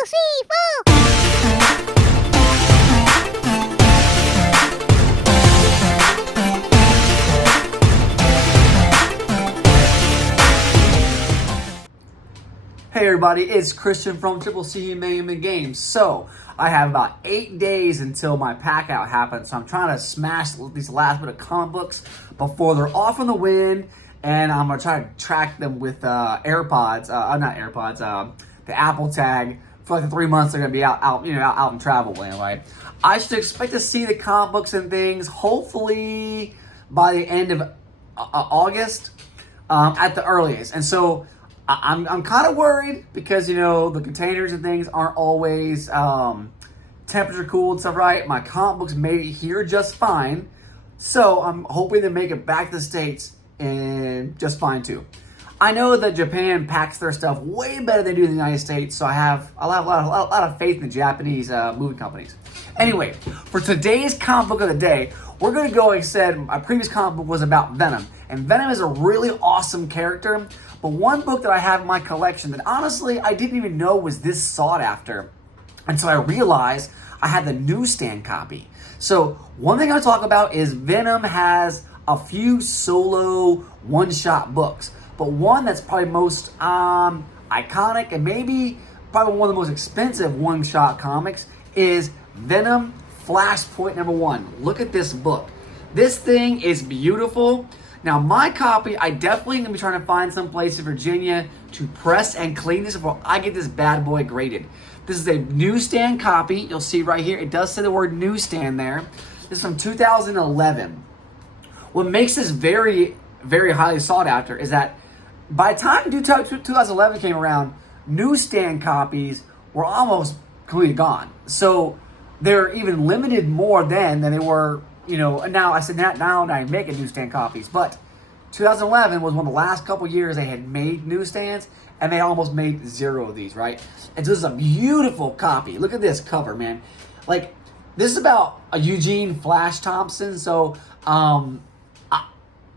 Hey everybody, it's Christian from Triple C Venom Games. So, I have about 8 days until my pack out happens, so I'm trying to smash these last bit of comic books before they're off in the wind, and I'm going to try to track them with not AirPods, the Apple tag for like the 3 months they're going to be out and traveling, right? I should expect to see the comic books and things hopefully by the end of August at the earliest, and so I'm kind of worried because, the containers and things aren't always temperature cooled and stuff, right? My comic books made it here just fine. So I'm hoping to make it back to the States and just fine too. I know that Japan packs their stuff way better than they do in the United States, so I have a lot of faith in the Japanese movie companies. Anyway, for today's comic book of the day, we're going to go, like I said, my previous comic book was about Venom. And Venom is a really awesome character. But one book that I have in my collection that honestly I didn't even know was this sought after until I realized I had the newsstand copy. So one thing I talk about is Venom has a few solo one-shot books. But one that's probably most iconic and maybe probably one of the most expensive one-shot comics is Venom Flashpoint #1. Look at this book. This thing is beautiful. Now, my copy, I definitely going to be trying to find some place in Virginia to press and clean this before I get this bad boy graded. This is a newsstand copy. You'll see right here, it does say the word newsstand there. This is from 2011. What makes this very, very highly sought after is that by the time 2011 came around, newsstand copies were almost completely gone. So they're even limited more then than they were. Now I said that now and I'm making newsstand copies, but 2011 was one of the last couple years they had made newsstands, and they almost made 0 of these, right? And so this is a beautiful copy. Look at this cover, man. Like, this is about a Eugene Flash Thompson. So,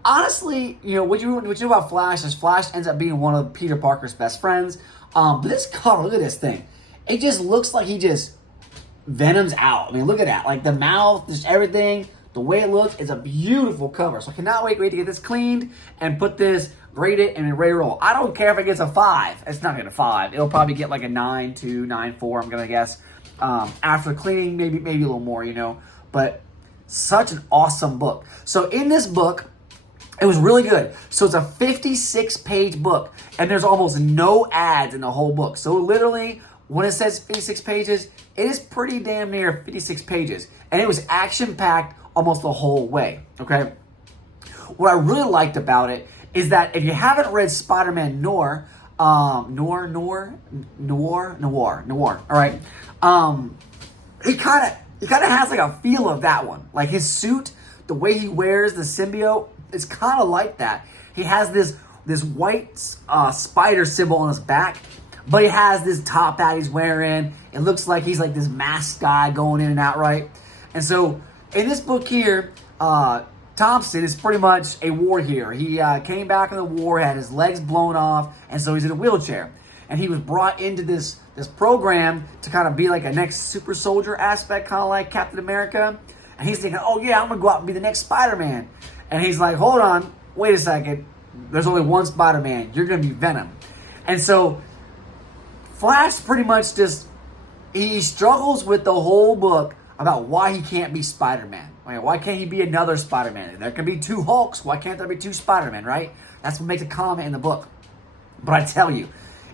honestly, what you know about Flash is Flash ends up being one of Peter Parker's best friends. But this cover, look at this thing. It just looks like he just Venom's out. I mean, look at that. Like the mouth, just everything. The way it looks is a beautiful cover. So I cannot wait to get this cleaned and put this, grade it, and ready to roll. I don't care if it gets a 5. It's not going to 5. It'll probably get like a 9.2, 9.4, I'm going to guess. After cleaning, maybe a little more, But such an awesome book. So in this book, it was really good. So it's a 56-page book, and there's almost no ads in the whole book. So literally, when it says 56 pages, it is pretty damn near 56 pages. And it was action-packed almost the whole way, okay? What I really liked about it is that if you haven't read Spider-Man Noir, all right? He kind of has like a feel of that one. Like his suit, the way he wears the symbiote, it's kind of like that. He has this white spider symbol on his back, but he has this top hat he's wearing. It looks like he's like this masked guy going in and out, right? And so in this book here, Thompson is pretty much a war hero. He came back in the war, had his legs blown off, and so he's in a wheelchair. And he was brought into this program to kind of be like a next super soldier aspect, kind of like Captain America. And he's thinking, oh yeah, I'm going to go out and be the next Spider-Man. And he's like, hold on, wait a second. There's only one Spider-Man. You're going to be Venom. And so Flash pretty much he struggles with the whole book about why he can't be Spider-Man. Why can't he be another Spider-Man? There can be 2 Hulks. Why can't there be 2 Spider-Men, right? That's what makes a comment in the book. But I tell you,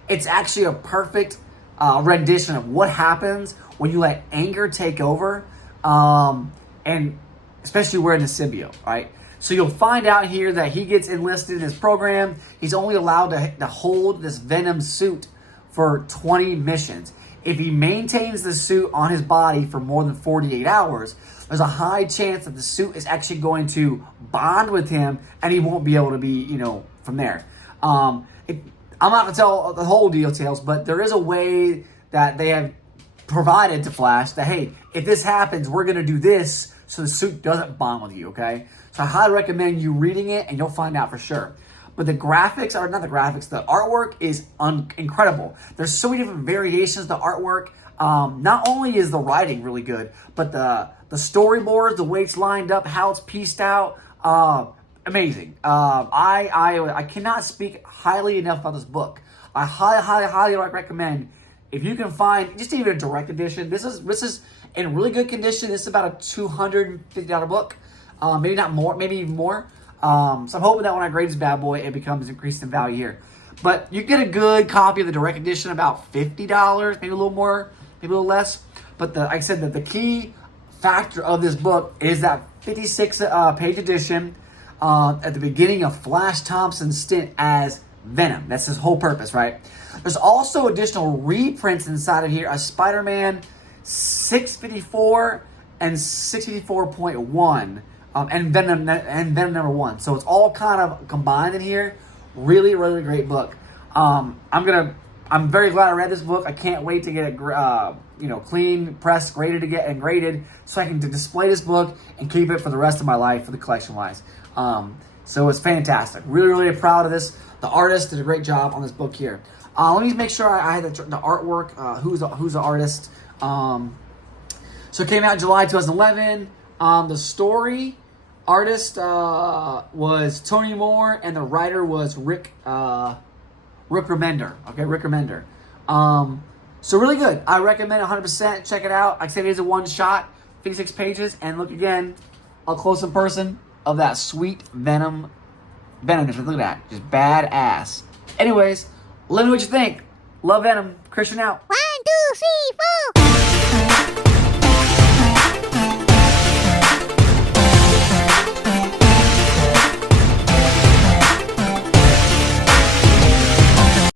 it's actually a perfect rendition of what happens when you let anger take over, and especially wearing the symbiote, right? So you'll find out here that he gets enlisted in his program. He's only allowed to hold this Venom suit for 20 missions. If he maintains the suit on his body for more than 48 hours, there's a high chance that the suit is actually going to bond with him and he won't be able to be, from there. I'm not going to tell the whole details, but there is a way that they have provided to Flash that, hey, if this happens, we're going to do this so the suit doesn't bond with you, okay? So I highly recommend you reading it and you'll find out for sure. but the graphics are not the graphics. The artwork is incredible. There's so many different variations of the artwork. Not only is the writing really good, but the storyboards, the way it's lined up, how it's pieced out, amazing. I cannot speak highly enough about this book. I highly recommend, if you can find just even a direct edition. This is in really good condition. This is about a $250 book, maybe not more, maybe even more. So I'm hoping that when I grade this bad boy, it becomes increased in value here. But you get a good copy of the direct edition, about $50, maybe a little more, maybe a little less. But like I said, the key factor of this book is that 56 page edition at the beginning of Flash Thompson's stint as Venom. That's his whole purpose, right? There's also additional reprints inside of here, a Spider-Man 654 and 654.1, and Venom number 1. So it's all kind of combined in here. Really, really great book. I'm very glad I read this book. I can't wait to get it, clean, pressed, graded, so I can display this book and keep it for the rest of my life for the collection wise. So it's fantastic. Really, really proud of this. The artist did a great job on this book here. Let me make sure I had the artwork. Who's the artist? So it came out in July 2011. The story artist was Tony Moore, and the writer was Rick Remender. Okay, Rick Remender. So really good. I recommend 100%. Check it out. Like I said, it is a one shot, 56 pages, and look again, up close in person of that sweet Venom. Look at that, just badass. Anyways, let me know what you think. Love Venom. Christian out. 1, 2, 3, 4.